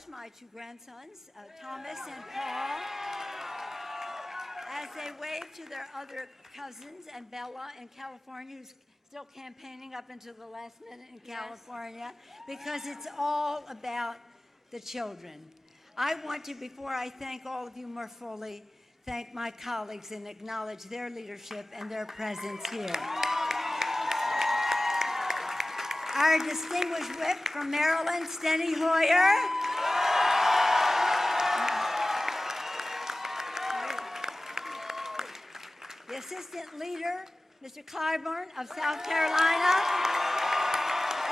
applause my two grandsons, Thomas and Paul, as they wave to their other cousins and Bella in California, who's still campaigning up until the last minute in California, because it's all about the children. I want to, before I thank all of you more fully, thank my colleagues and acknowledge their leadership and their presence here. Our distinguished whip from Maryland, Steny Hoyer. The assistant leader, Mr. Clyburn of South Carolina.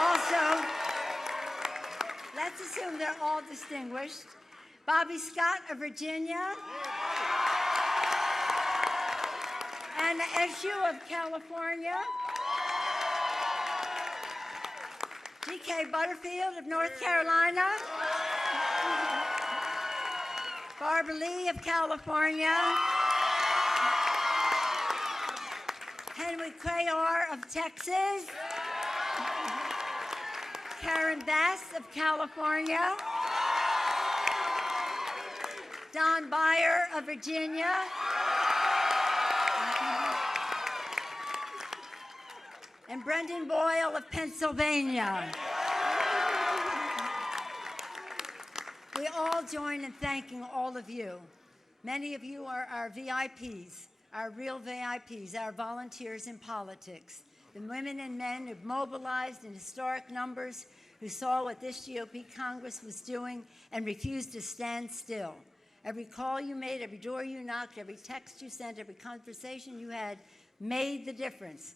Also, let's assume they're all distinguished. Bobby Scott of Virginia. Anna Eshoo of California. G.K. Butterfield of North Carolina. Barbara Lee of California. Henry Cuellar of Texas. Karen Bass of California. Don Beyer of Virginia. And Brendan Boyle of Pennsylvania. We all join in thanking all of you. Many of you are our VIPs, our real VIPs, our volunteers in politics. The women and men who've mobilized in historic numbers, who saw what this GOP Congress was doing and refused to stand still. Every call you made, every door you knocked, every text you sent, every conversation you had made the difference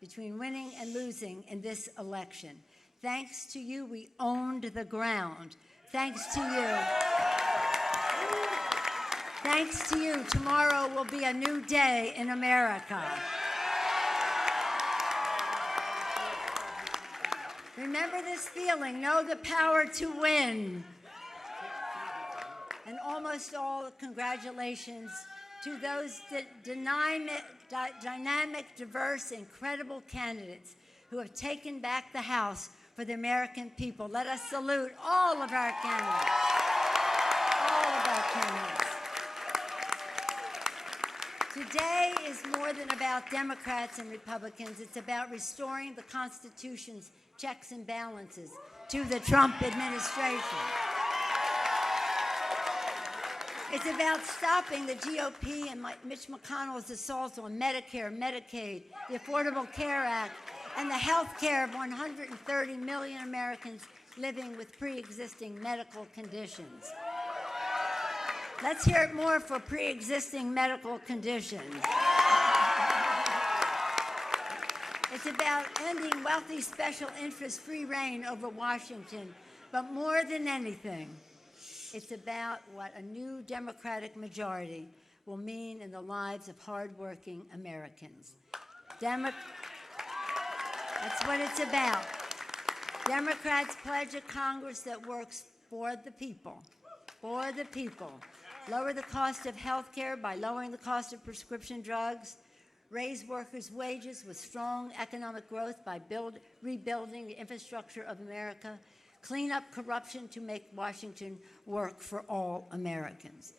between winning and losing in this election. Thanks to you, we owned the ground. Thanks to you. Thanks to you, tomorrow will be a new day in America. Remember this feeling, know the power to win. And almost all congratulations to those dynamic, diverse, incredible candidates who have taken back the House for the American people. Let us salute all of our candidates. All of our candidates. Today is more than about Democrats and Republicans. It's about restoring the Constitution's checks and balances to the Trump administration. It's about stopping the GOP and Mitch McConnell's assaults on Medicare, Medicaid, the Affordable Care Act, and the health care of 130 million Americans living with pre-existing medical conditions. Let's hear it more for pre-existing medical conditions. It's about ending wealthy special interest free reign over Washington, but more than anything, it's about what a new Democratic majority will mean in the lives of hardworking Americans. That's what it's about. Democrats pledge a Congress that works for the people, for the people. Lower the cost of health care by lowering the cost of prescription drugs. Raise workers' wages with strong economic growth by rebuilding the infrastructure of America. Clean up corruption to make Washington work for all Americans.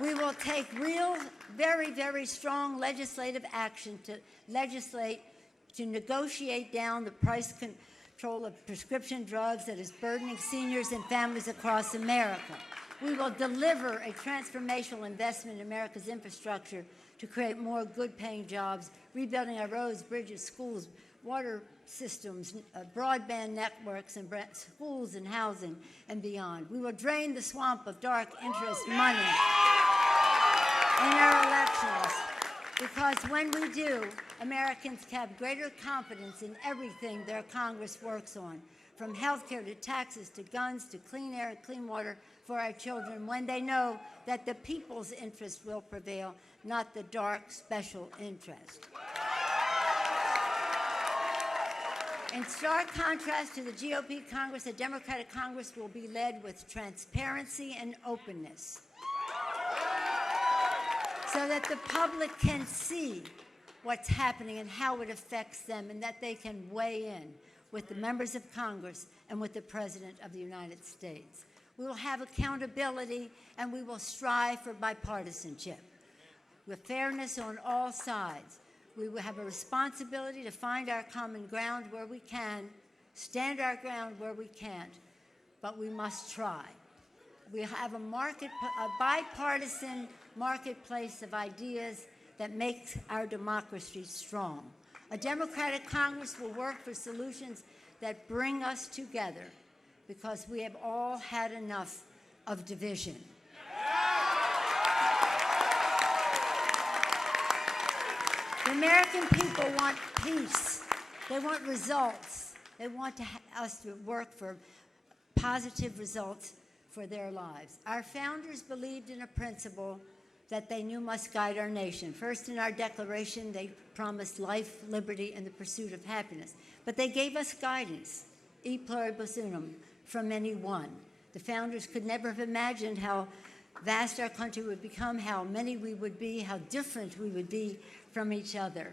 We will take real, very, very strong legislative action to negotiate down the price control of prescription drugs that is burdening seniors and families across America. We will deliver a transformational investment in America's infrastructure to create more good-paying jobs, rebuilding our roads, bridges, schools, water systems, broadband networks, and schools and housing, and beyond. We will drain the swamp of dark interest money in our elections, because when we do, Americans have greater confidence in everything their Congress works on, from health care to taxes to guns to clean air and clean water for our children, when they know that the people's interest will prevail, not the dark special interest. In stark contrast to the GOP Congress, the Democratic Congress will be led with transparency and openness so that the public can see what's happening and how it affects them and that they can weigh in. with the members of Congress and with the President of the United States. We will have accountability, and we will strive for bipartisanship with fairness on all sides. We will have a responsibility to find our common ground where we can, stand our ground where we can't, but we must try. We have a bipartisan marketplace of ideas that makes our democracy strong. A Democratic Congress will work for solutions that bring us together because we have all had enough of division. The American people want peace. They want results. They want us to work for positive results for their lives. Our founders believed in a principle that they knew must guide our nation. First, in our Declaration, they promised life, liberty, and the pursuit of happiness. But they gave us guidance, e pluribus unum, from any one. The founders could never have imagined how vast our country would become, how many we would be, how different we would be from each other.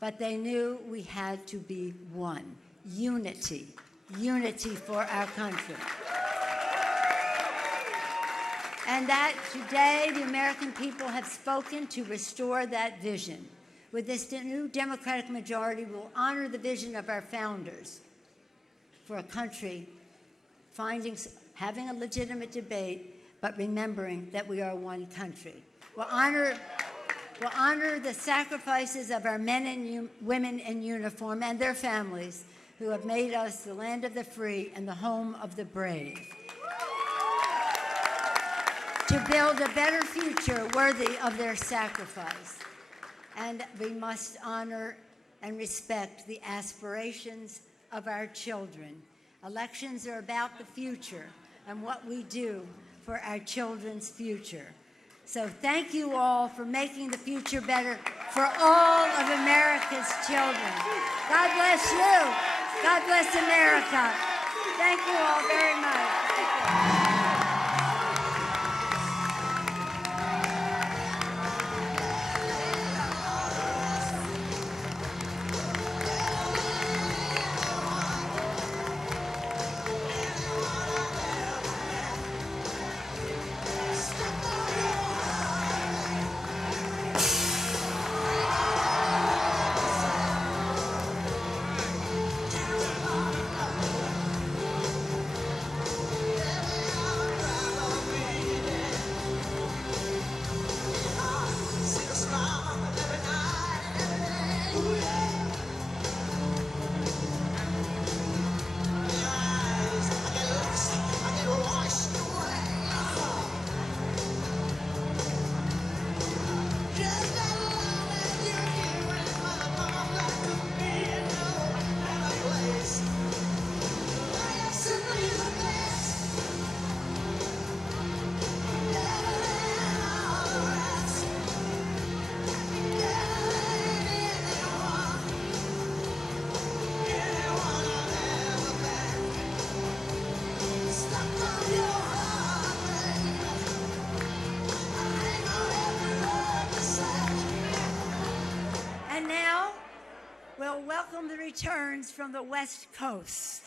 But they knew we had to be one. Unity. Unity for our country. And that today the American people have spoken to restore that vision. With this new Democratic majority, we will honor the vision of our founders for a country having a legitimate debate, but remembering that we are one country. We'll honor the sacrifices of our men and women in uniform and their families who have made us the land of the free and the home of the brave. To build a better future worthy of their sacrifice. And we must honor and respect the aspirations of our children. Elections are about the future and what we do for our children's future. So thank you all for making the future better for all of America's children. God bless you. God bless America. Thank you all very much. We'll welcome the returns from the West Coast.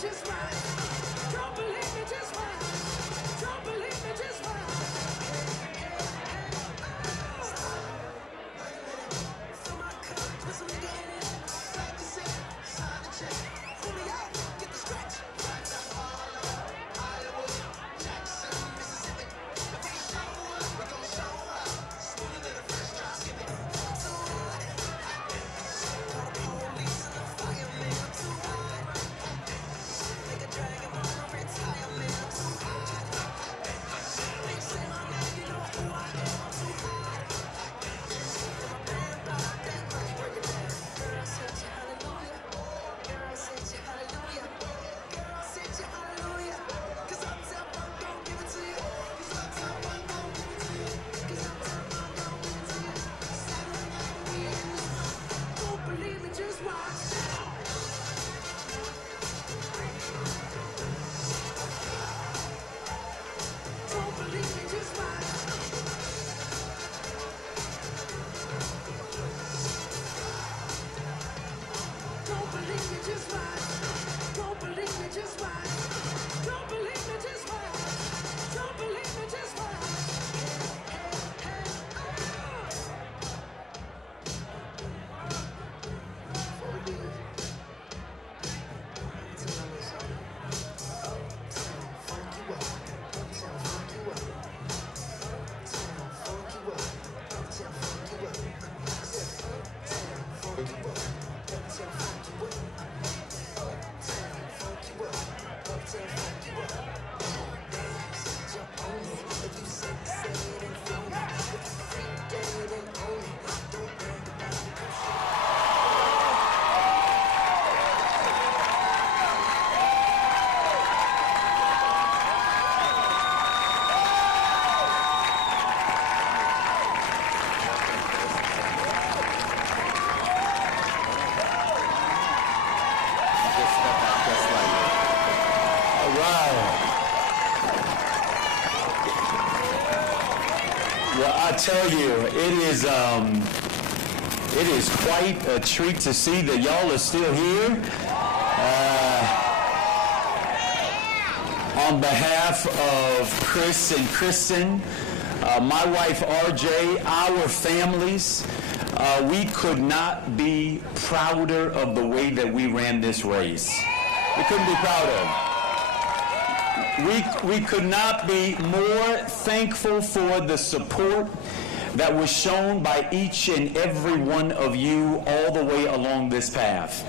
just watch. Don't believe me, just watch. Don't believe me, just watch. Fill my cup, put some nigga in it. Like the set, sign the check. Pull me out, get the stretch. Right to Harlem, Hollywood, Jackson, Mississippi. If we show up, we gon' show up. Smoother than a fresh drop, skip it. Too hot. Call the police and the fireman. I'm too hot. Nigga dragging my retirement. I'm too hot. They say my name, you know who I am. I'm too hot. My band bought that money, break it down. Girl, I said you hallelujah. Girl, I said you hallelujah. Girl, I said you hallelujah. 'Cause Uptown Funk gon' give it to you. 'Cause Uptown Funk gon' give it to you. 'Cause Uptown Funk gon' give it to you. Saturday night we in this mother. Don't believe me, just watch. Don't believe me, just watch. Don't believe me, just watch. Don't believe me, just watch. Don't believe me, just watch. Don't believe me, just watch. Hey, Before we leave, tell me something. Uptown, funk you up. Uptown, funk you up. Uptown, funk you up. Uptown, funk you up. I said, Uptown, funk you up. Uptown, funk you up. Uptown, funk you up. Uptown, funk you up. Dance, jump on it. If you say it and feel it. If you freak dead and own it. Don't brag about it. Come show it. Well, I tell you, it is quite a treat to see that y'all are still here. On behalf of Chris and Kristen, my wife RJ, our families, we could not be prouder of the way that we ran this race. We couldn't be prouder. We could not be more thankful for the support that was shown by each and every one of you all the way along this path.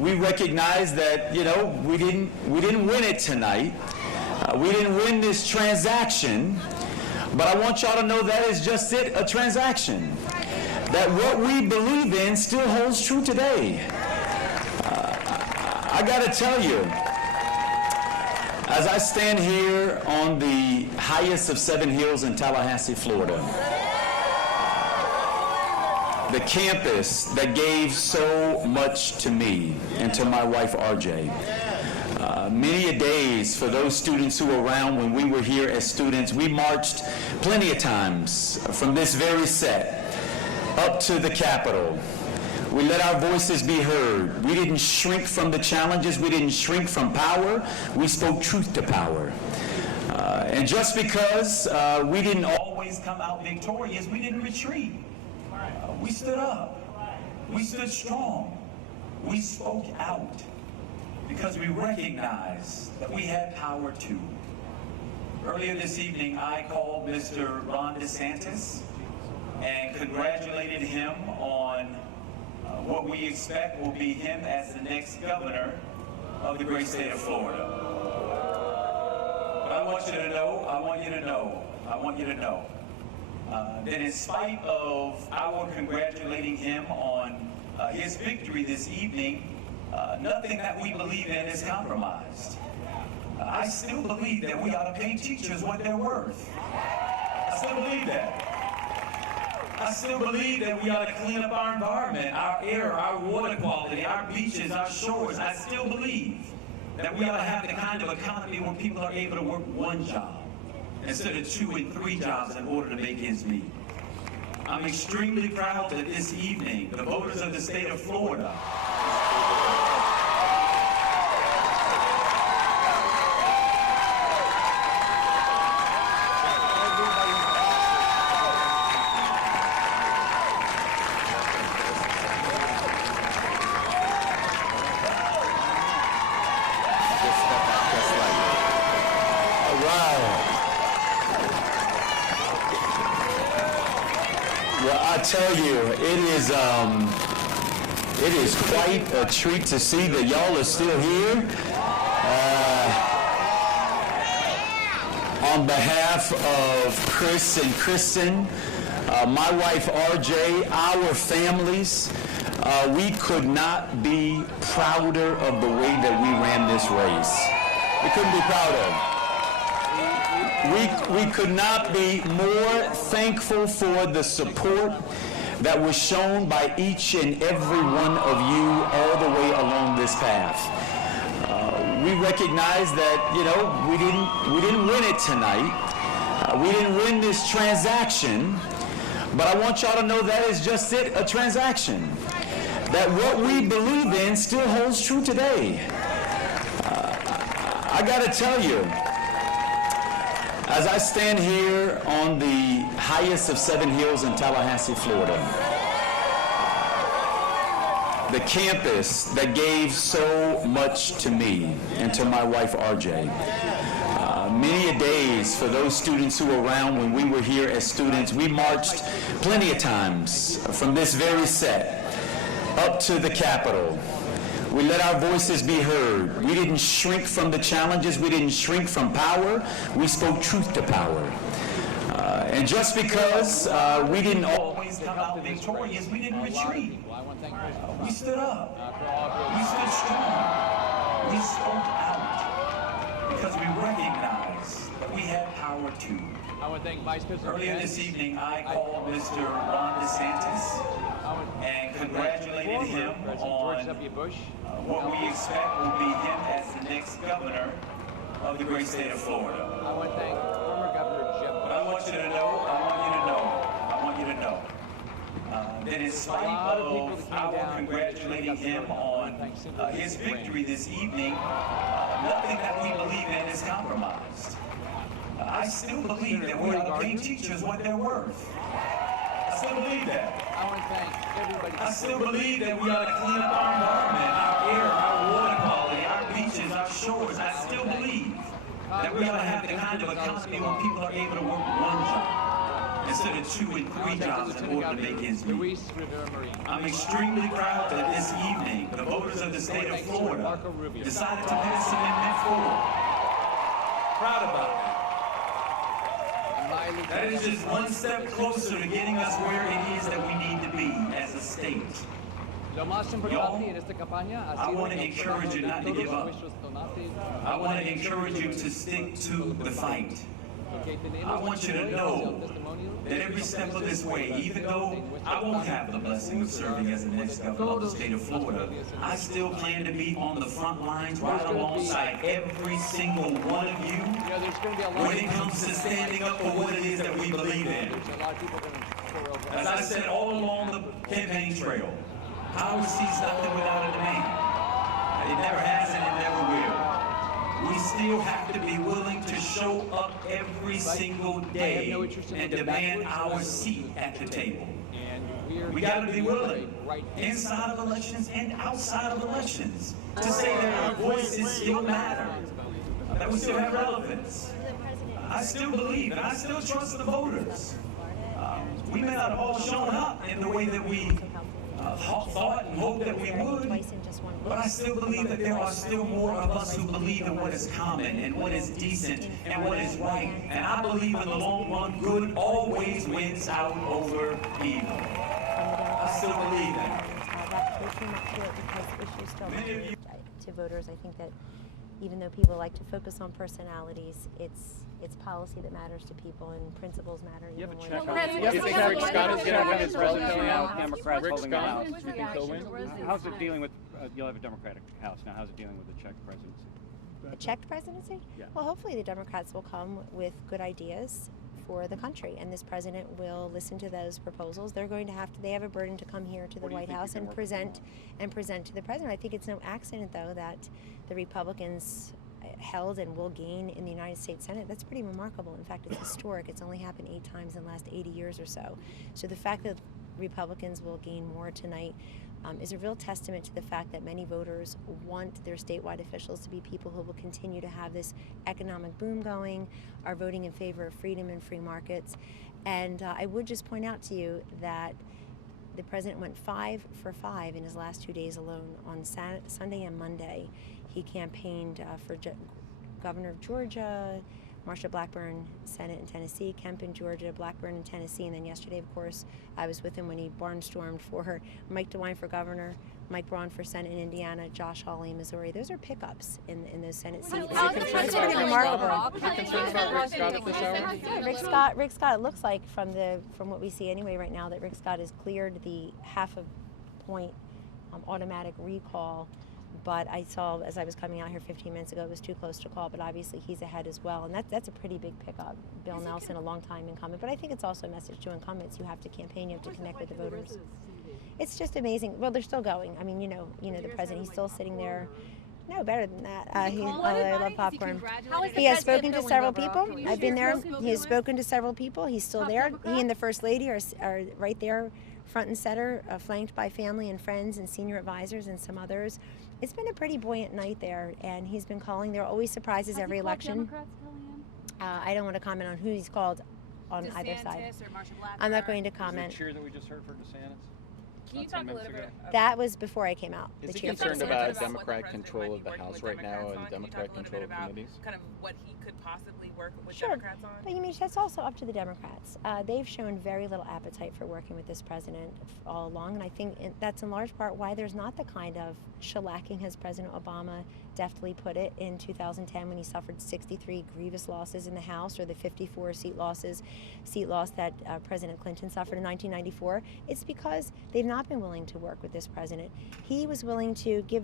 We recognize that, we didn't win it tonight. We didn't win this transaction, but I want y'all to know that is just it, a transaction. That what we believe in still holds true today. I gotta tell you, as I stand here on the highest of 7 hills in Tallahassee, Florida, the campus that gave so much to me and to my wife RJ, many a days for those students who were around when we were here as students, we marched plenty of times from this very set up to the Capitol. We let our voices be heard. We didn't shrink from the challenges. We didn't shrink from power. We spoke truth to power. And just because we didn't always come out victorious, we didn't retreat. We stood up. We stood strong. We spoke out because we recognized that we had power too. Earlier this evening, I called Mr. Ron DeSantis and congratulated him on what we expect will be him as the next governor of the great state of Florida. But I want you to know that in spite of our congratulating him on his victory this evening, nothing that we believe in is compromised. I still believe that we ought to pay teachers what they're worth. I still believe that. I still believe that we ought to clean up our environment, our air, our water quality, our beaches, our shores. I still believe that we ought to have the kind of economy where people are able to work one job instead of 2 and 3 jobs in order to make ends meet. I'm extremely proud that this evening, the voters of the state of Florida Well, I tell you, it is quite a treat to see that y'all are still here. On behalf of Chris and Kristen, my wife RJ, our families, we could not be prouder of the way that we ran this race. We couldn't be prouder. We could not be more thankful for the support that was shown by each and every one of you all the way along this path. We recognize that, you know, we didn't win it tonight. We didn't win this transaction, but I want y'all to know that is just it, a transaction. That what we believe in still holds true today. I gotta tell you, as I stand here on the highest of 7 hills in Tallahassee, Florida, the campus that gave so much to me and to my wife RJ. Many a days for those students who were around when we were here as students, we marched plenty of times from this very set up to the Capitol. We let our voices be heard. We didn't shrink from the challenges. We didn't shrink from power. We spoke truth to power. And just because we didn't always come out victorious, we didn't retreat. We stood up. We stood strong. We spoke out because we recognized that we had power too. I want to thank Vice President. Earlier this evening, I called Mr. Ron DeSantis and congratulated him on what we expect will be him as the next governor of the great state of Florida. I want to thank former Governor Jeb Bush. But I want you to know that in spite of our congratulating him on his victory this evening, nothing that we believe in is compromised. I still believe that we ought to pay teachers what they're worth. I still believe that. I want to thank everybody. I still believe that we ought to clean up our environment, our air, our water quality, our beaches, our shores. I still believe that we ought to have the kind of economy where people are able to work one job instead of 2 and 3 jobs in order to make ends meet. I'm extremely proud that this evening the voters of the state of Florida decided to pass Amendment 4. Proud about that. That is just one step closer to getting us where it is that we need to be as a state. Y'all, I want to encourage you not to give up. I want to encourage you to stick to the fight. I want you to know that every step of this way, even though I won't have the blessing of serving as the next governor of the state of Florida, I still plan to be on the front lines right alongside every single one of you when it comes to standing up for what it is that we believe in. As I said all along the campaign trail, power sees nothing without a demand. It never has and it never will. We still have to be willing to show up every single day and demand our seat at the table. We got to be willing, inside of elections and outside of elections, to say that our voices still matter, that we still have relevance. I still believe and I still trust the voters. We may not have all shown up in the way that we thought and hoped that we would, but I still believe that there are still more of us who believe in what is common and what is decent and what is right. And I believe in the long run, good always wins out over evil. I still believe that. To voters, I think that even though people like to focus on personalities, it's policy that matters to people, and principles matter even more. You think Rick Scott is going to win his presidency now? Democrats holding the House. Do you think he'll win? How's it dealing with, you'll have a Democratic House now, how's it dealing with the checked presidency? A checked presidency? Yeah. Well, hopefully the Democrats will come with good ideas for the country, and this president will listen to those proposals. They're going to they have a burden to come here to the White House and present to the president. I think it's no accident, though, that the Republicans held and will gain in the United States Senate. That's pretty remarkable. In fact, it's historic. It's only happened 8 times in the last 80 years or so. So the fact that Republicans will gain more tonight is a real testament to the fact that many voters want their statewide officials to be people who will continue to have this economic boom going, are voting in favor of freedom and free markets. And I would just point out to you that the president went 5 for 5 in his last 2 days alone. On Sunday and Monday, he campaigned for governor of Georgia, Marsha Blackburn, Senate in Tennessee, Kemp in Georgia, Blackburn in Tennessee, and then yesterday, of course, I was with him when he barnstormed for Mike DeWine for governor, Mike Braun for Senate in Indiana, Josh Hawley in Missouri. Those are pickups in those Senate seats. It's pretty remarkable. Are you concerned about Rick Scott at this hour? Rick Scott, it looks like from what we see anyway right now that Rick Scott has cleared the half a point automatic recall. But I saw, as I was coming out here 15 minutes ago, it was too close to call, but obviously he's ahead as well. And that's a pretty big pickup. Bill Nelson, a long-time incumbent. But I think it's also a message to incumbents. You have to campaign, you have to connect with the voters. It's just amazing. Well, they're still going. I mean, you know the president, he's still sitting there. No, better than that. I love popcorn. He has spoken to several people. I've been there. He has spoken to several people. He's still there. He and the First Lady are right there, front and center, flanked by family and friends and senior advisors and some others. It's been a pretty buoyant night there, and he's been calling. There are always surprises every election. I don't want to comment on who he's called on either side. I'm not going to comment. The cheer that we just heard for DeSantis? Can you talk a little bit about That was before I came out. Is the he cheer. concerned Talk a about little bit about what the Democratic president control might of be the working House with right now Democrats and on? Can you talk a Democratic little control bit of about committees? kind of what he could possibly work with Sure. Democrats on? But that's also up to the Democrats. They've shown very little appetite for working with this president all along, and I think that's in large part why there's not the kind of shellacking, as President Obama deftly put it in 2010 when he suffered 63 grievous losses in the House, or the 54 seat loss that President Clinton suffered in 1994. It's because they've not been willing to work with this president. He was willing to do a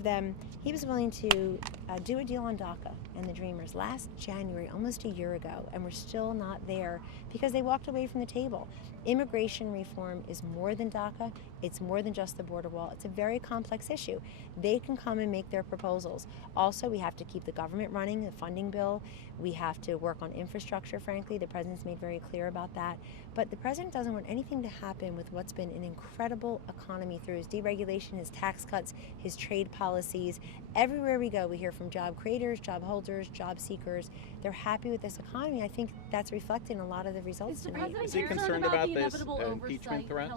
deal on DACA and the Dreamers last January, almost a year ago, and we're still not there because they walked away from the table. Immigration reform is more than DACA. It's more than just the border wall. It's a very complex issue. They can come and make their proposals. Also, we have to keep the government running, the funding bill. We have to work on infrastructure, frankly. The president's made very clear about that. But the president doesn't want anything to happen with what's been an incredible economy through his deregulation, his tax cuts, his trade policies. Everywhere we go, we hear from job creators, job holders, job seekers. They're happy with this economy. I think that's reflected in a lot of the results tonight. Is he concerned about this impeachment threat?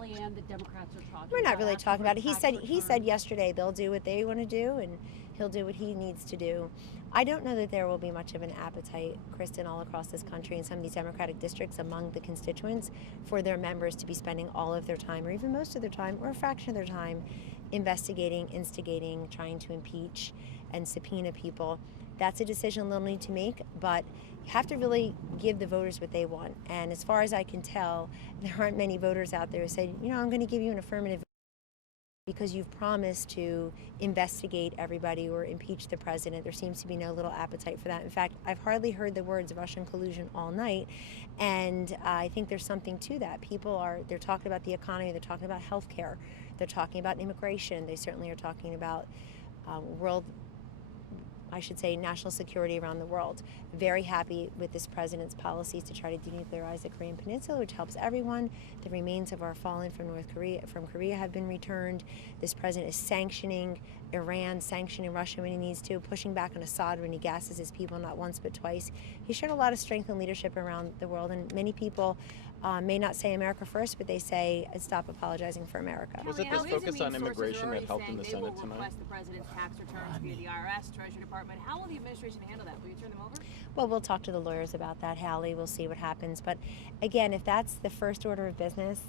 We're not really talking about it. He said yesterday they'll do what they want to do, and he'll do what he needs to do. I don't know that there will be much of an appetite, Kristen, all across this country in some of these Democratic districts among the constituents for their members to be spending all of their time, or even most of their time, or a fraction of their time, investigating, instigating, trying to impeach and subpoena people. That's a decision they'll need to make, but you have to really give the voters what they want. And as far as I can tell, there aren't many voters out there who say, I'm going to give you an affirmative because you've promised to investigate everybody or impeach the president. There seems to be no little appetite for that. In fact, I've hardly heard the words Russian collusion all night, and I think there's something to that. They're talking about the economy, they're talking about health care, they're talking about immigration, they certainly are talking about national security around the world. Very happy with this president's policies to try to denuclearize the Korean Peninsula, which helps everyone. The remains of our fallen from Korea have been returned. This president is sanctioning Iran, sanctioning Russia when he needs to, pushing back on Assad when he gasses his people not once but twice. He showed a lot of strength and leadership around the world, and many people may not say America first, but they say stop apologizing for America. Was it this focus on immigration that helped in the Senate tonight? Request the president's tax returns via the IRS, Treasury Department. How will the administration handle that? Will you turn them over? Well, we'll talk to the lawyers about that, Hallie. We'll see what happens. But again, if that's the first order of business,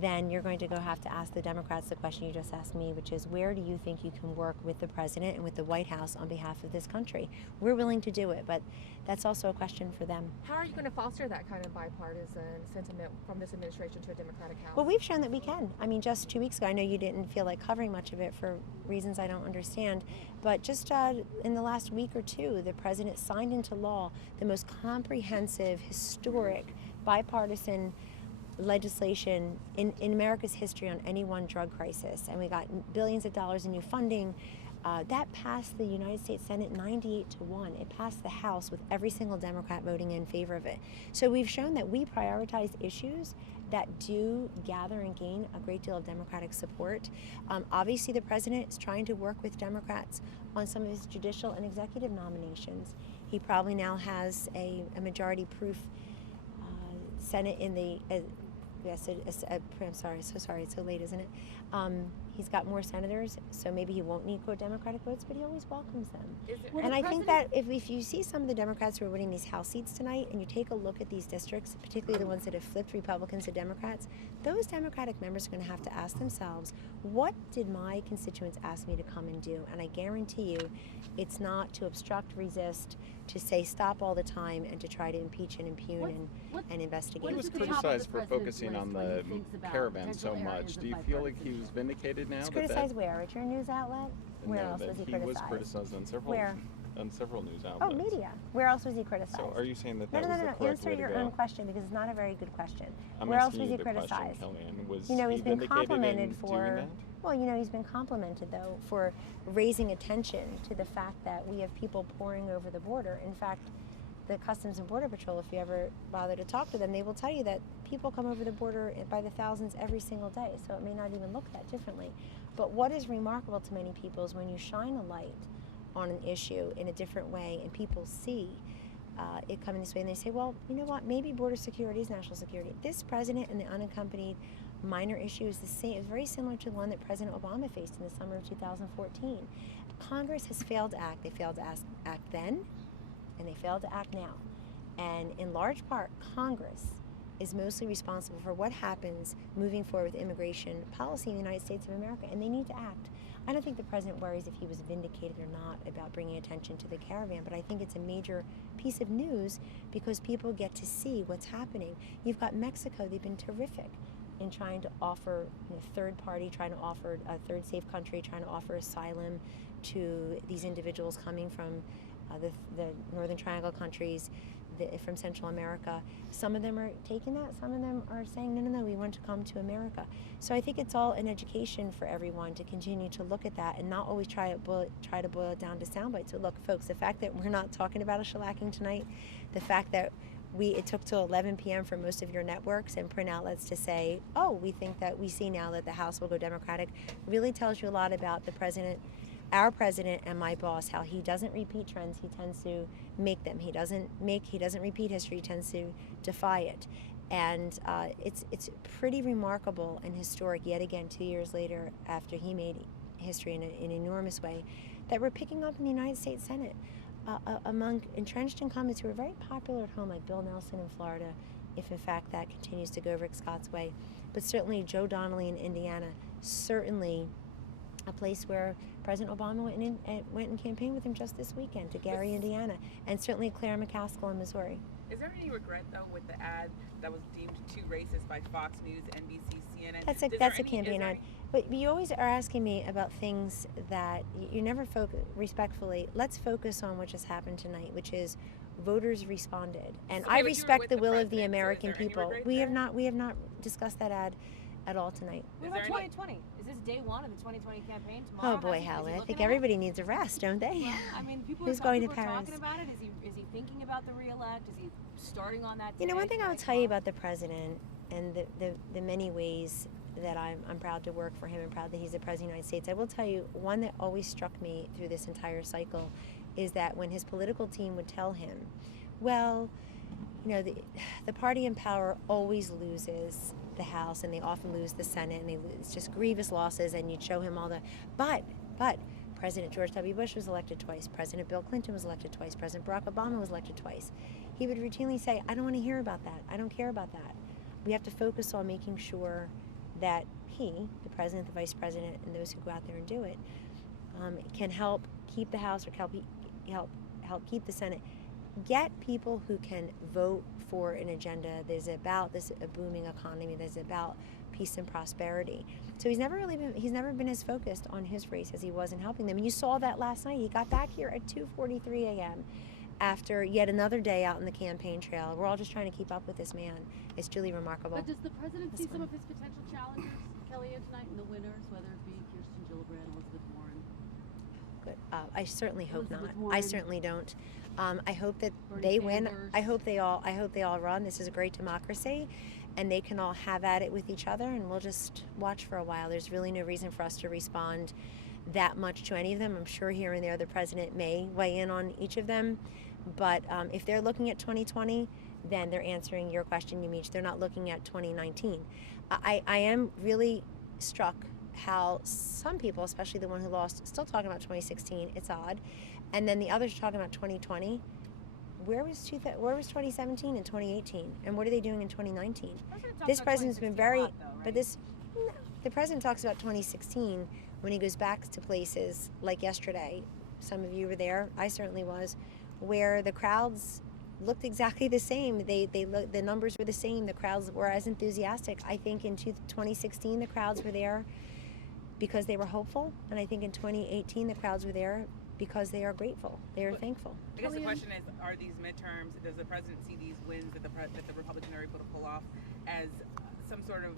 then you're going to have to ask the Democrats the question you just asked me, which is where do you think you can work with the president and with the White House on behalf of this country? We're willing to do it, but that's also a question for them. How are you going to foster that kind of bipartisan sentiment from this administration to a Democratic House? Well, we've shown that we can. I mean, just 2 weeks ago, I know you didn't feel like covering much of it for reasons I don't understand, but just in the last week or two, the president signed into law the most comprehensive, historic, bipartisan legislation in America's history on any one drug crisis, and we got billions of dollars in new funding. That passed the United States Senate 98-1. It passed the House with every single Democrat voting in favor of it. So we've shown that we prioritize issues that do gather and gain a great deal of Democratic support. Obviously, the president is trying to work with Democrats on some of his judicial and executive nominations. He probably now has a majority-proof Senate in the yes, I'm sorry, so sorry, it's so late, isn't it? He's got more senators, so maybe he won't need quote Democratic votes, but he always welcomes them. And I think that if you see some of the Democrats who are winning these House seats tonight, and you take a look at these districts, particularly the ones that have flipped Republicans to Democrats, those Democratic members are going to have to ask themselves, what did my constituents ask me to come and do? And I guarantee you, it's not to obstruct, resist, to say stop all the time, and to try to impeach and impugn and investigate. He was criticized for focusing on the caravan so much. Do you feel like he was vindicated now? He's criticized where? At your news outlet? Where else was he criticized? He was criticized on several news outlets. Oh, media. Where else was he criticized? So are you saying that No. was the correct way to Answer your go? own question, because it's not a very good question. Where else was he criticized? Was you know, he's he been vindicated complimented in for. doing that? Well, you know, he's been complimented though for raising attention to the fact that we have people pouring over the border. In fact, the Customs and Border Patrol, if you ever bother to talk to them, they will tell you that people come over the border by the thousands every single day. So it may not even look that differently. But what is remarkable to many people is when you shine a light on an issue in a different way and people see it coming this way and they say, well, you know what, maybe border security is national security. This president and the unaccompanied minor issue is the same. It's very similar to the one that President Obama faced in the summer of 2014. Congress has failed to act. They failed to act then, and they failed to act now. And in large part, Congress is mostly responsible for what happens moving forward with immigration policy in the United States of America, and they need to act. I don't think the president worries if he was vindicated or not about bringing attention to the caravan, but I think it's a major piece of news because people get to see what's happening. You've got Mexico, they've been terrific in trying to offer, third party, trying to offer a third safe country, trying to offer asylum to these individuals coming from the Northern Triangle countries, from Central America. Some of them are taking that, some of them are saying, no, we want to come to America. So I think it's all an education for everyone to continue to look at that and not always try to boil it down to sound bites. So look, folks, the fact that we're not talking about a shellacking tonight, the fact that it took till 11 p.m. for most of your networks and print outlets to say, oh, we see now that the House will go Democratic, really tells you a lot about the president, our president and my boss, how he doesn't repeat trends, he tends to make them. He doesn't repeat history, he tends to defy it. And it's pretty remarkable and historic, yet again, 2 years later, after he made history in an enormous way, that we're picking up in the United States Senate among entrenched incumbents who are very popular at home, like Bill Nelson in Florida, if in fact that continues to go Rick Scott's way. But certainly Joe Donnelly in Indiana, certainly a place where President Obama went and campaigned with him just this weekend to Gary, Indiana, and certainly Claire McCaskill in Missouri. Is there any regret, though, with the ad that was deemed too racist by Fox News, NBC, CNN? That's a campaign ad. But you always are asking me about things that you never focus respectfully. Let's focus on what just happened tonight, which is voters responded, and I respect the will of the American people. We have not discussed that ad at all tonight. What about 2020? Is this day one of the 2020 campaign tomorrow? Oh boy, Hallie, I think everybody needs a rest, don't they? Well, I mean, people Who's are going to talking Paris? about it. Is he thinking about the re-elect? Is he starting on that? You know, today? one thing I will tell you about the president and the many ways that I'm proud to work for him and proud that he's the president of the United States. I will tell you, one that always struck me through this entire cycle is that when his political team would tell him, well, you know, the party in power always loses the House and they often lose the Senate and they lose just grievous losses, and you'd show him all the, but President George W. Bush was elected twice, President Bill Clinton was elected twice, President Barack Obama was elected twice. He would routinely say, I don't want to hear about that, I don't care about that. We have to focus on making sure that he, the president, the vice president, and those who go out there and do it, can help keep the House or help keep the Senate. Get people who can vote for an agenda that is about a booming economy, that is about peace and prosperity. So he's never been as focused on his race as he was in helping them. And you saw that last night. He got back here at 2:43 a.m. after yet another day out in the campaign trail. We're all just trying to keep up with this man. It's truly remarkable. But does the president see some of his potential challengers, Kellyanne, tonight, in the winners, whether it be Kirsten Gillibrand, Elizabeth Warren? Good. I certainly hope Elizabeth not. Warren. I certainly don't. I hope that Bernie they win. Sanders. I hope they all run. This is a great democracy, and they can all have at it with each other, and we'll just watch for a while. There's really no reason for us to respond that much to any of them. I'm sure here and there the president may weigh in on each of them, but if they're looking at 2020, then they're answering your question, Yamiche. They're not looking at 2019. I am really struck how some people, especially the one who lost, still talking about 2016. It's odd. And then the others are talking about 2020. Where was 2017 and 2018? And what are they doing in 2019? This president's been very, but the president talks about 2016 when he goes back to places like yesterday. Some of you were there. I certainly was, where the crowds looked exactly the same. The numbers were the same. The crowds were as enthusiastic. I think in 2016 the crowds were there because they were hopeful, and I think in 2018 the crowds were there because they are grateful. They are thankful. I guess the question is, are these midterms, does the president see these wins that the Republicans are able to pull off as some sort of,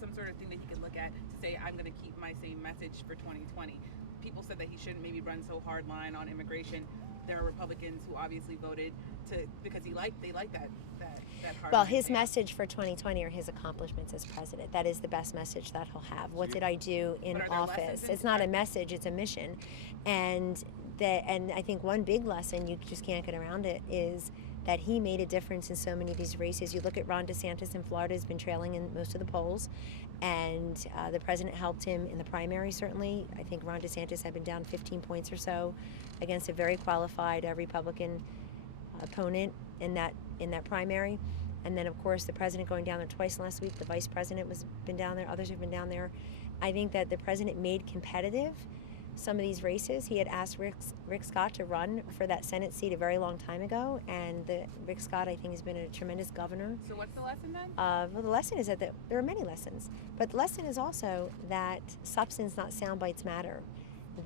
some sort of thing that he can look at to say, I'm going to keep my same message for 2020? People said that he shouldn't maybe run so hard line on immigration. There are Republicans who obviously voted because they like that hard. Well, his message for 2020 are his accomplishments as president. That is the best message that he'll have. What did I do in office? It's not a message; it's a mission. And I think one big lesson, you just can't get around it, is that he made a difference in so many of these races. You look at Ron DeSantis in Florida, has been trailing in most of the polls, and the president helped him in the primary, certainly. I think Ron DeSantis had been down 15 points or so against a very qualified Republican opponent in that primary. And then, of course, the president going down there twice last week. The vice president been down there. Others have been down there. I think that the president made competitive some of these races. He had asked Rick Scott to run for that Senate seat a very long time ago, and Rick Scott, I think, has been a tremendous governor. So what's the lesson then? Well, the lesson is that there are many lessons, but the lesson is also that substance, not sound bites, matter.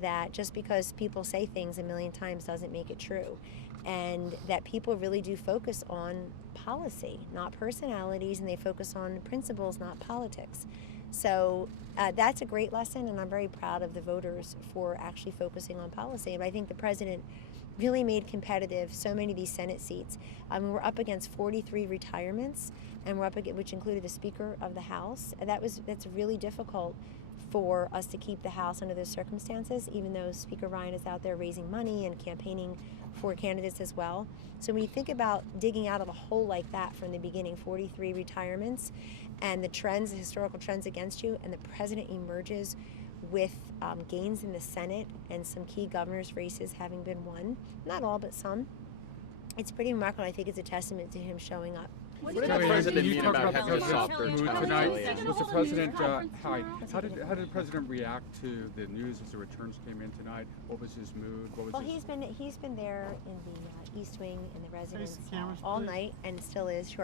That just because people say things a million times doesn't make it true, and that people really do focus on policy, not personalities, and they focus on principles, not politics. So that's a great lesson, and I'm very proud of the voters for actually focusing on policy. And I think the president really made competitive so many of these Senate seats. We're up against 43 retirements, and which included the Speaker of the House. And that's really difficult for us to keep the House under those circumstances, even though Speaker Ryan is out there raising money and campaigning for candidates as well. So when you think about digging out of a hole like that from the beginning, 43 retirements, and the trends, the historical trends against you, and the president emerges with gains in the Senate and some key governor's races having been won, not all, but some, it's pretty remarkable. I think it's a testament to him showing up. What did the president mean about having a softer tone tonight? Was the president, how did the president react to the news as the returns came in tonight? What was his mood? Well, he's been there in the East Wing in the residence all night, and still is,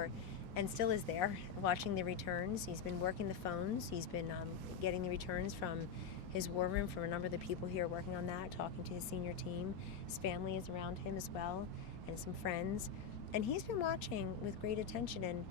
and still is there watching the returns. He's been working the phones. He's been getting the returns from his war room, from a number of the people here working on that, talking to his senior team. His family is around him as well, and some friends. And he's been watching with great attention, and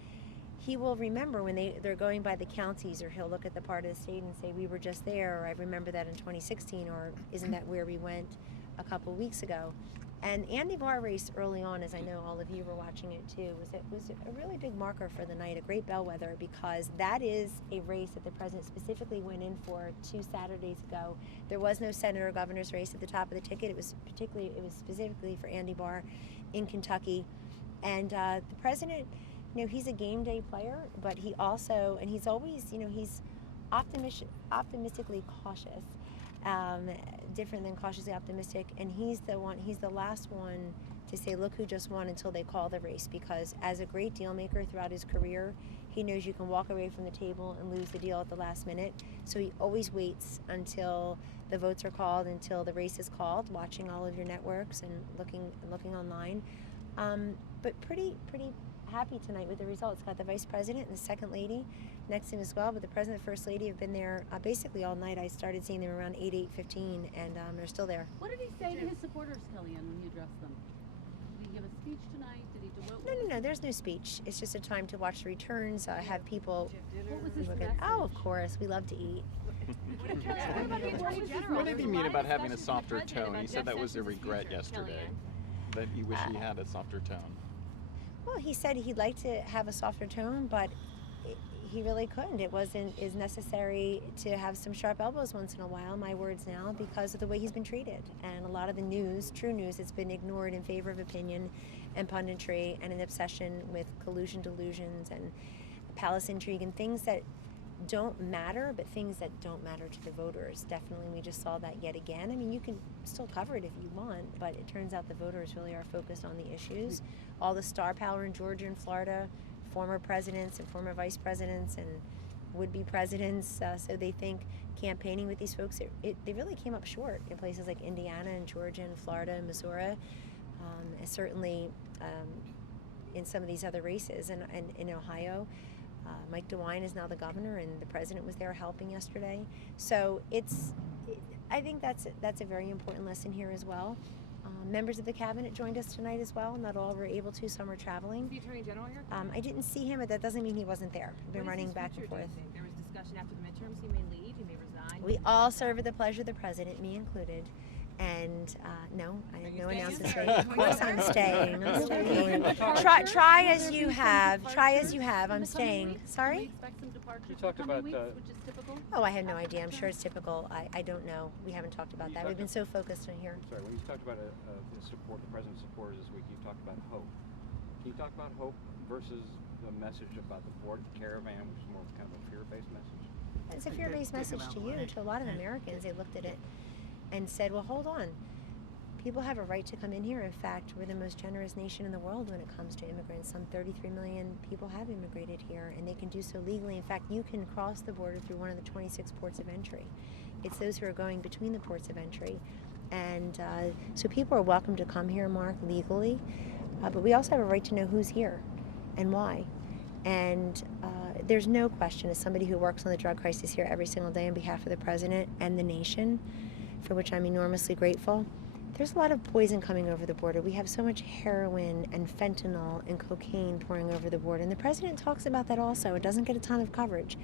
he will remember when they're going by the counties, or he'll look at the part of the state and say, we were just there, or I remember that in 2016, or isn't that where we went a couple weeks ago? And Andy Barr race early on, as I know all of you were watching it too, was a really big marker for the night, a great bellwether, because that is a race that the president specifically went in for 2 Saturdays ago. There was no senator or governor's race at the top of the ticket. It was specifically for Andy Barr in Kentucky. And the president, he's a game day player, but he also, and he's always, he's optimistically cautious, different than cautiously optimistic. And he's the last one to say, look who just won, until they call the race, because as a great deal maker throughout his career, he knows you can walk away from the table and lose the deal at the last minute. So he always waits until the votes are called, until the race is called, watching all of your networks and looking online. But pretty happy tonight with the results. Got the vice president and the second lady next to him as well, but the president and first lady have been there basically all night. I started seeing them around 8:15, and they're still there. What did he say to his supporters, Kellyanne, when he addressed them? Did he give a speech tonight? Did he devote? No, there's no speech. It's just a time to watch the returns, have people. What was his Oh, of course, we love to eat. What did he mean about having a softer tone? He said that was a regret yesterday, that he wished he had a softer tone. Well, he said he'd like to have a softer tone, but he really couldn't. It is necessary to have some sharp elbows once in a while, my words now, because of the way he's been treated. And a lot of the news, true news, it's been ignored in favor of opinion and punditry and an obsession with collusion, delusions, and palace intrigue and things that don't matter, but things that don't matter to the voters. Definitely, we just saw that yet again. I mean, you can still cover it if you want, but it turns out the voters really are focused on the issues. All the star power in Georgia and Florida, former presidents and former vice presidents and would-be presidents, so they think campaigning with these folks, they really came up short in places like Indiana and Georgia and Florida and Missouri, and certainly in some of these other races. And in Ohio, Mike DeWine is now the governor, and the president was there helping yesterday. So I think that's a very important lesson here as well. Members of the cabinet joined us tonight as well. Not all were able to. Some were traveling. Is the Attorney General here? I didn't see him, but that doesn't mean he wasn't there. I've been running back and forth. There was discussion after the midterms. He may leave. He may resign. We all serve at the pleasure of the president, me included. And no, I have no announcements ready. Of course I'm staying. I'm staying. Try as you have. Try as you have. I'm staying. Sorry? You talked about which is typical. Oh, I have no idea. I'm sure it's typical. I don't know. We haven't talked about that. We've been so focused on here. I'm sorry, when you talked about the president's supporters this week, you talked about hope. Can you talk about hope versus the message about the board caravan, which is more kind of a fear-based message? It's a fear-based message to you, to a lot of Americans. They looked at it and said, well, hold on. People have a right to come in here. In fact, we're the most generous nation in the world when it comes to immigrants. Some 33 million people have immigrated here, and they can do so legally. In fact, you can cross the border through one of the 26 ports of entry. It's those who are going between the ports of entry. And so people are welcome to come here, Mark, legally. But we also have a right to know who's here and why. And there's no question, as somebody who works on the drug crisis here every single day on behalf of the president and the nation, for which I'm enormously grateful, there's a lot of poison coming over the border. We have so much heroin and fentanyl and cocaine pouring over the border. And the president talks about that also. It doesn't get a ton of coverage.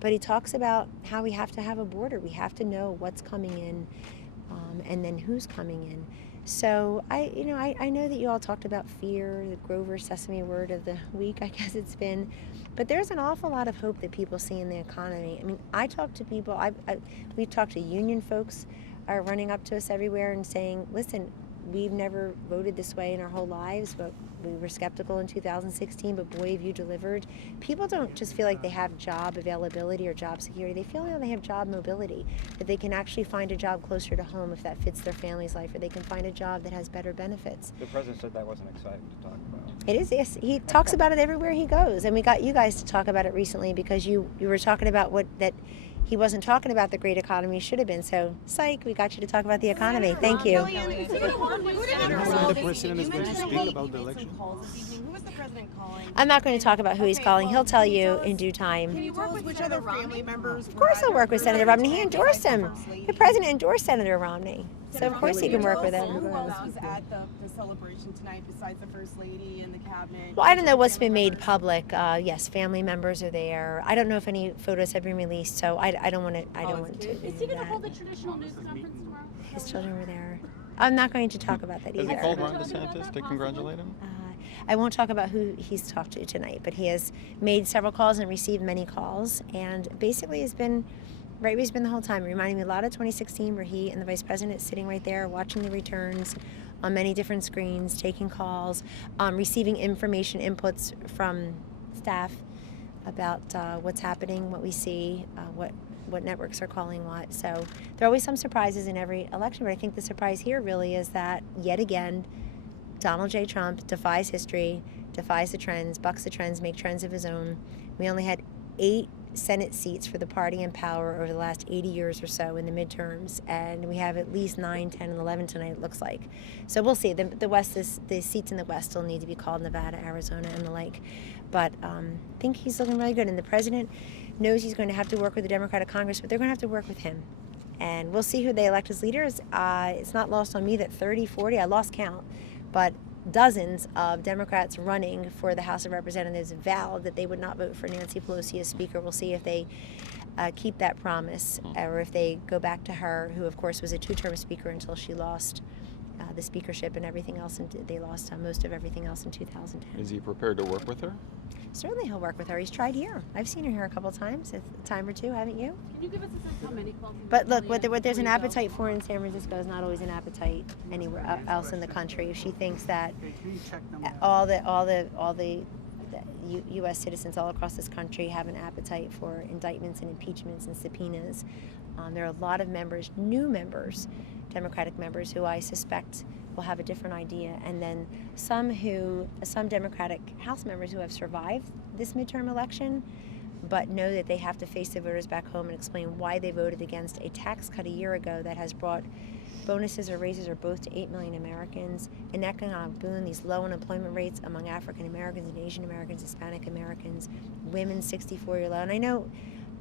But he talks about how we have to have a border. We have to know what's coming in and then who's coming in. So I know that you all talked about fear, the Grover Sesame word of the week, I guess it's been. But there's an awful lot of hope that people see in the economy. I mean, I talk to people, we've talked to union folks are running up to us everywhere and saying, listen, we've never voted this way in our whole lives, but we were skeptical in 2016, but boy, have you delivered. People don't just feel like they have job availability or job security. They feel like they have job mobility, that they can actually find a job closer to home if that fits their family's life, or they can find a job that has better benefits. The president said that wasn't exciting to talk about. It is, yes. He talks about it everywhere he goes. And we got you guys to talk about it recently because you were talking about that he wasn't talking about the great economy, should have been. So, psych, we got you to talk about the economy. Thank you. The president is going to speak about the election. Who is the president calling? I'm not going to talk about who he's calling. He'll tell you in due time. Can you work with which other family members? Of course I'll work with Senator Romney. He endorsed him. The president endorsed Senator Romney. So of course he can work with him. Who else was at the celebration tonight besides the First Lady and the cabinet? Well, I don't know what's been made public. Yes, family members are there. I don't know if any photos have been released, so I don't want to. Is he going to hold the traditional news conference tomorrow? His children were there. I'm not going to talk about that either. Has he called Ron DeSantis to congratulate him? I won't talk about who he's talked to tonight, but he has made several calls and received many calls, and basically has been right where he's been the whole time, reminding me a lot of 2016, where he and the vice president sitting right there watching the returns on many different screens, taking calls, receiving information inputs from staff about what's happening, what we see, what networks are calling what. So there are always some surprises in every election, but I think the surprise here really is that, yet again, Donald J. Trump defies history, defies the trends, bucks the trends, makes trends of his own. We only had 8 Senate seats for the party in power over the last 80 years or so in the midterms, and we have at least 9, 10, and 11 tonight, it looks like. So we'll see. The seats in the West still need to be called, Nevada, Arizona, and the like. But I think he's looking really good, and the president knows he's going to have to work with the Democratic Congress, but they're going to have to work with him. And we'll see who they elect as leaders. It's not lost on me that 30, 40, I lost count, but dozens of Democrats running for the House of Representatives vowed that they would not vote for Nancy Pelosi as Speaker. We'll see if they keep that promise, or if they go back to her, who of course was a 2-term Speaker until she lost the speakership and everything else, and they lost most of everything else in 2010. Is he prepared to work with her? Certainly he'll work with her. He's tried here. I've seen her here a couple times, a time or two, haven't you? Can you give us a sense how many calls? But look, what there's an appetite for in San Francisco is not always an appetite anywhere else in the country. If she thinks that all the U.S. citizens all across this country have an appetite for indictments and impeachments and subpoenas, there are a lot of members, new members, Democratic members, who I suspect will have a different idea, and then some Democratic House members who have survived this midterm election but know that they have to face the voters back home and explain why they voted against a tax cut a year ago that has brought bonuses or raises or both to 8 million Americans, an economic boom, these low unemployment rates among African Americans and Asian Americans, Hispanic Americans, women 64-year low. And I know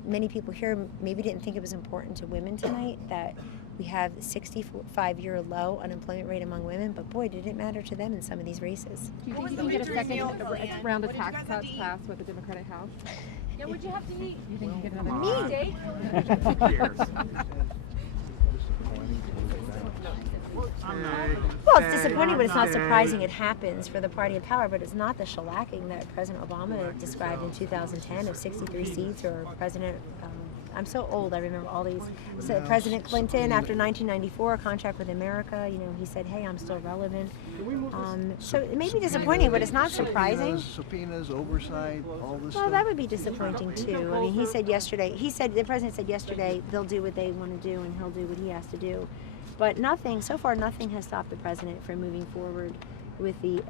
many people here maybe didn't think it was important to women tonight that we have 65-year low unemployment rate among women, but boy, did it matter to them in some of these races. Do you think you can get a second round of tax cuts passed with the Democratic House? Yeah, what'd you have to eat? Do you think you can get another Me? Steak? Well, it's disappointing, but it's not surprising it happens for the party in power, but it's not the shellacking that President Obama described in 2010 of 63 seats, or President, I'm so old, I remember all these. So President Clinton, after 1994, a contract with America, he said, hey, I'm still relevant. So it may be disappointing, but it's not surprising. Subpoenas, oversight, all this Well, that would be disappointing too. I mean, the president said yesterday, they'll do what they want to do and he'll do what he has to do. But so far nothing has stopped the president from moving forward with the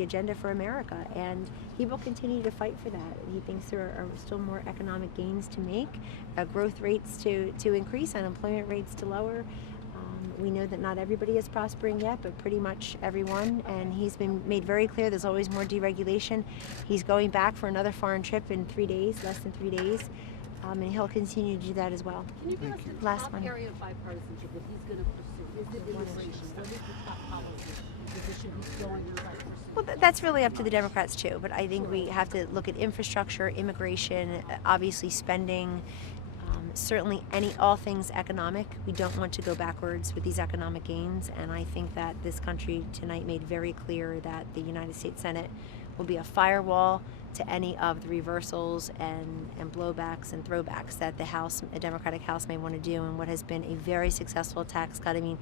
agenda for America, and he will continue to fight for that. He thinks there are still more economic gains to make, growth rates to increase, unemployment rates to lower. We know that not everybody is prospering yet, but pretty much everyone, and he's been made very clear there's always more deregulation. He's going back for another foreign trip in 3 days, less than 3 days, and he'll continue to do that as well. Can you give us the Last top one. area of bipartisanship that he's going to pursue? Is it immigration? What is the top policy position he's going to pursue? Well, that's really up to the Democrats too, but I think we have to look at infrastructure, immigration, obviously spending, certainly all things economic. We don't want to go backwards with these economic gains, and I think that this country tonight made very clear that the United States Senate will be a firewall to any of the reversals and blowbacks and throwbacks that the Democratic House may want to do, and what has been a very successful tax cut. I mean,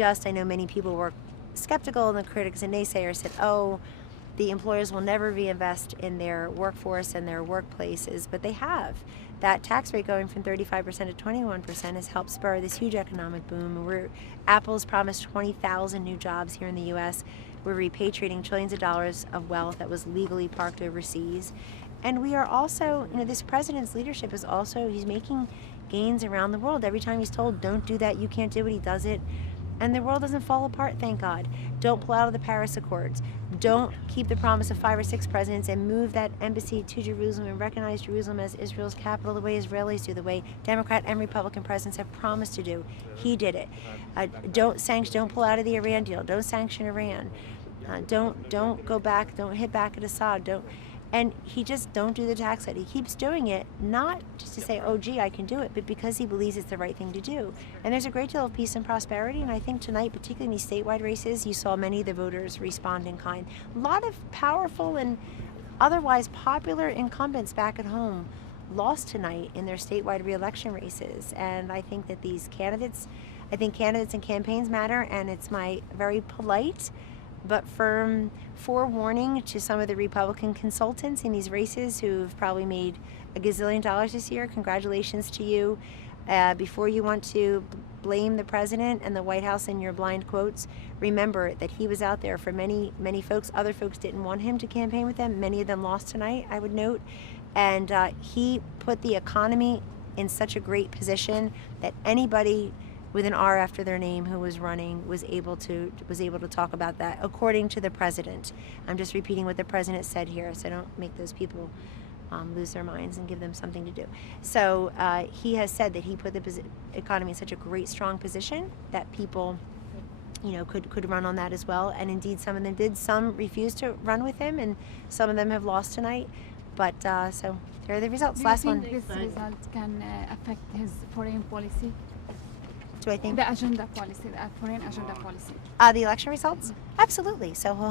I know many people were skeptical, and the critics and naysayers said, oh, the employers will never reinvest in their workforce and their workplaces, but they have. That tax rate going from 35% to 21% has helped spur this huge economic boom. Apple's promised 20,000 new jobs here in the U.S. We're repatriating trillions of dollars of wealth that was legally parked overseas. And we are also, this president's leadership is also, he's making gains around the world. Every time he's told, don't do that, you can't do it, he does it. And the world doesn't fall apart, thank God. Don't pull out of the Paris Accords. Don't keep the promise of 5 or 6 presidents and move that embassy to Jerusalem and recognize Jerusalem as Israel's capital the way Israelis do, the way Democrat and Republican presidents have promised to do. He did it. Don't pull out of the Iran deal. Don't sanction Iran. Don't go back. Don't hit back at Assad. And he just don't do the tax cut. He keeps doing it, not just to say, oh, gee, I can do it, but because he believes it's the right thing to do. And there's a great deal of peace and prosperity, and I think tonight, particularly in these statewide races, you saw many of the voters respond in kind. A lot of powerful and otherwise popular incumbents back at home lost tonight in their statewide re-election races. And I think that candidates and campaigns matter, and it's my very polite but firm forewarning to some of the Republican consultants in these races who've probably made a gazillion dollars this year. Congratulations to you. Before you want to blame the president and the White House in your blind quotes, remember that he was out there for many, many folks. Other folks didn't want him to campaign with them. Many of them lost tonight, I would note. And he put the economy in such a great position that anybody with an R after their name who was running was able to talk about that, according to the president. I'm just repeating what the president said here, so don't make those people lose their minds and give them something to do. So he has said that he put the economy in such a great, strong position that people, could run on that as well. And indeed, some of them did. Some refused to run with him, and some of them have lost tonight. But so there are the results. Last one. Do you think this result can affect his foreign policy? Do I think the agenda policy, the foreign agenda policy? The election results? Absolutely. So he'll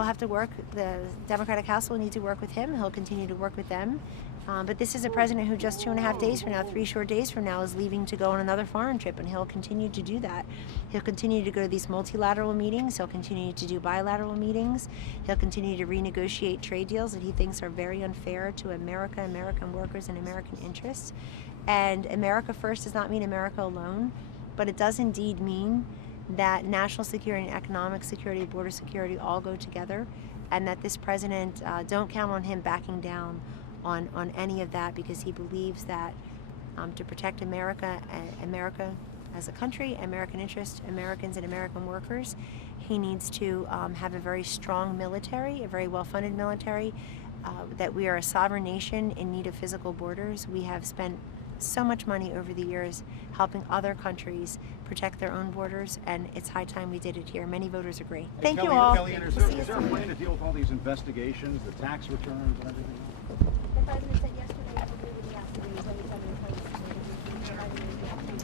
have to work. The Democratic House will need to work with him. He'll continue to work with them. But this is a president who just 2.5 days from now, 3 short days from now, is leaving to go on another foreign trip, and he'll continue to do that. He'll continue to go to these multilateral meetings. He'll continue to do bilateral meetings. He'll continue to renegotiate trade deals that he thinks are very unfair to America, American workers, and American interests. And America first does not mean America alone, but it does indeed mean that national security and economic security, border security all go together, and that this president, don't count on him backing down on any of that, because he believes that to protect America as a country, American interest, Americans and American workers, he needs to have a very strong military, a very well-funded military, that we are a sovereign nation in need of physical borders. We have spent so much money over the years helping other countries protect their own borders, and it's high time we did it here. Many voters agree. Thank you all. Kelly, is there a plan to deal with all these investigations, the tax returns and everything else? The president said yesterday that we would have to do is every time we post.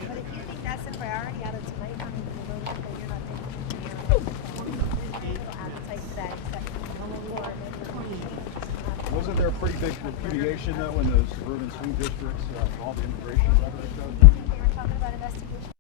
But if you think that's a priority out of tonight, I mean, you're not taking appetite for that, except Wasn't there a pretty big repudiation though in those suburban swing districts, all the immigration rhetoric though? they were talking about investigation.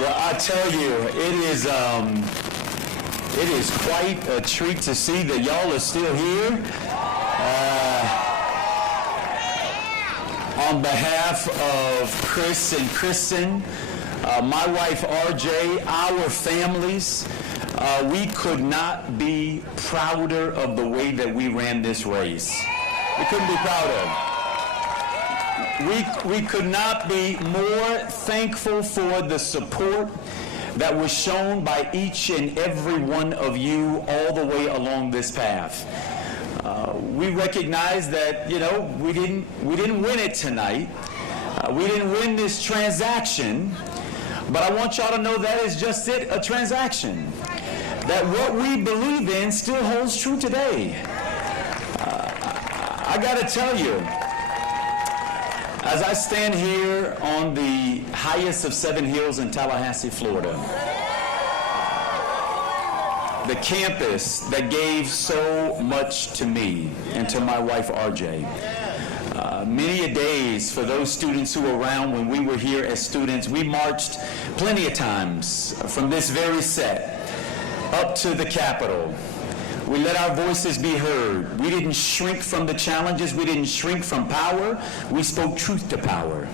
Well, I tell you, it is quite a treat to see that y'all are still here. On behalf of Chris and Kristen, my wife RJ, our families, we could not be prouder of the way that we ran this race. We couldn't be prouder. We could not be more thankful for the support that was shown by each and every one of you all the way along this path. We recognize that, you know, we didn't win it tonight. We didn't win this transaction, but I want y'all to know that is just it, a transaction. That what we believe in still holds true today. I got to tell you, as I stand here on the highest of 7 hills in Tallahassee, Florida, the campus that gave so much to me and to my wife RJ, many a days for those students who were around when we were here as students, we marched plenty of times from this very set up to the Capitol. We let our voices be heard. We didn't shrink from the challenges. We didn't shrink from power. We spoke truth to power.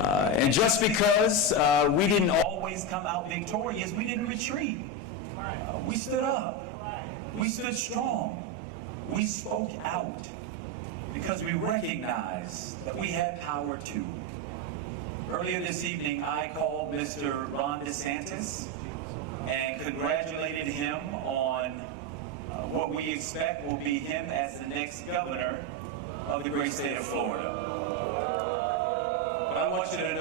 And just because we didn't always come out victorious, we didn't retreat. We stood up. We stood strong. We spoke out because we recognized that we had power too. Earlier this evening, I called Mr. Ron DeSantis and congratulated him on what we expect will be him as the next governor of the great state of Florida. But I want you to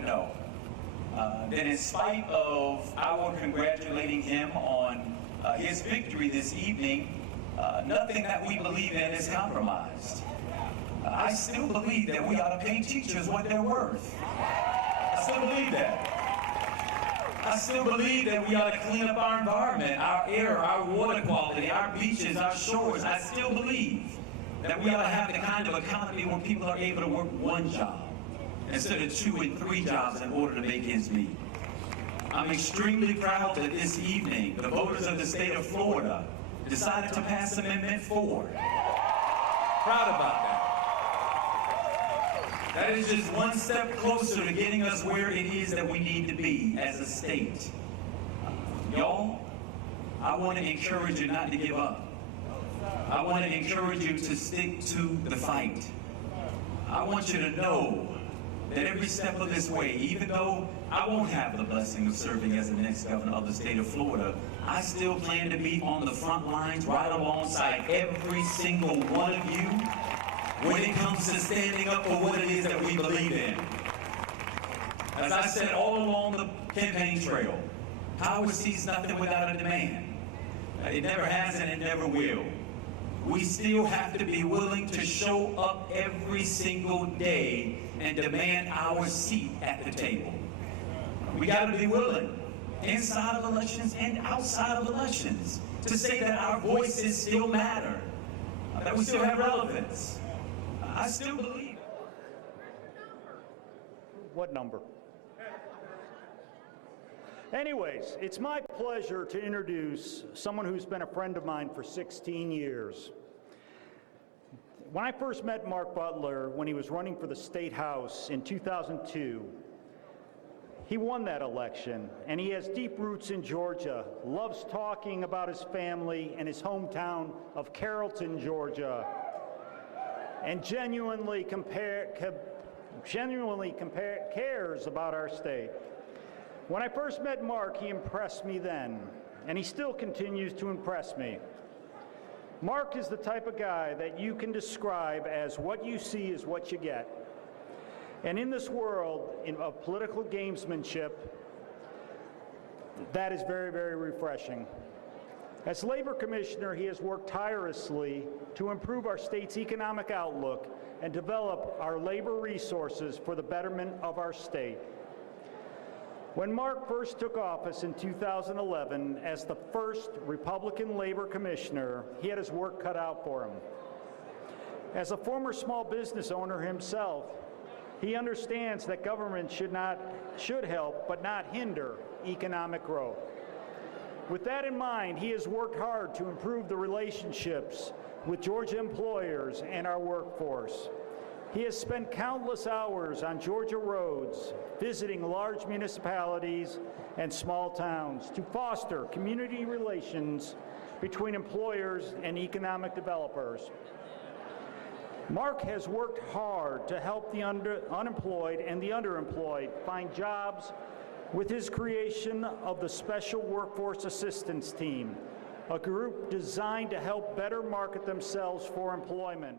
know that in spite of our congratulating him on his victory this evening, nothing that we believe in is compromised. I still believe that we ought to pay teachers what they're worth. I still believe that. I still believe that we ought to clean up our environment, our air, our water quality, our beaches, our shores. I still believe that we ought to have the kind of economy where people are able to work one job instead of 2 and 3 jobs in order to make ends meet. I'm extremely proud that this evening, the voters of the state of Florida decided to pass Amendment 4. Proud about that. That is just one step closer to getting us where it is that we need to be as a state. Y'all, I want to encourage you not to give up. I want to encourage you to stick to the fight. I want you to know that every step of this way, even though I won't have the blessing of serving as the next governor of the state of Florida, I still plan to be on the front lines right alongside every single one of you when it comes to standing up for what it is that we believe in. As I said all along the campaign trail, power sees nothing without a demand. It never has and it never will. We still have to be willing to show up every single day and demand our seat at the table. We got to be willing, inside of elections and outside of elections, to say that our voices still matter, that we still have relevance. I still believe. What number? Anyways, it's my pleasure to introduce someone who's been a friend of mine for 16 years. When I first met Mark Butler when he was running for the State House in 2002, he won that election, and he has deep roots in Georgia, loves talking about his family and his hometown of Carrollton, Georgia, and genuinely cares about our state. When I first met Mark, he impressed me then, and he still continues to impress me. Mark is the type of guy that you can describe as what you see is what you get. And in this world of political gamesmanship, that is very, very refreshing. As Labor Commissioner, he has worked tirelessly to improve our state's economic outlook and develop our labor resources for the betterment of our state. When Mark first took office in 2011 as the first Republican Labor Commissioner, he had his work cut out for him. As a former small business owner himself, he understands that government should help but not hinder economic growth. With that in mind, he has worked hard to improve the relationships with Georgia employers and our workforce. He has spent countless hours on Georgia roads, visiting large municipalities and small towns to foster community relations between employers and economic developers. Mark has worked hard to help the unemployed and the underemployed find jobs with his creation of the Special Workforce Assistance Team, a group designed to help better market themselves for employment.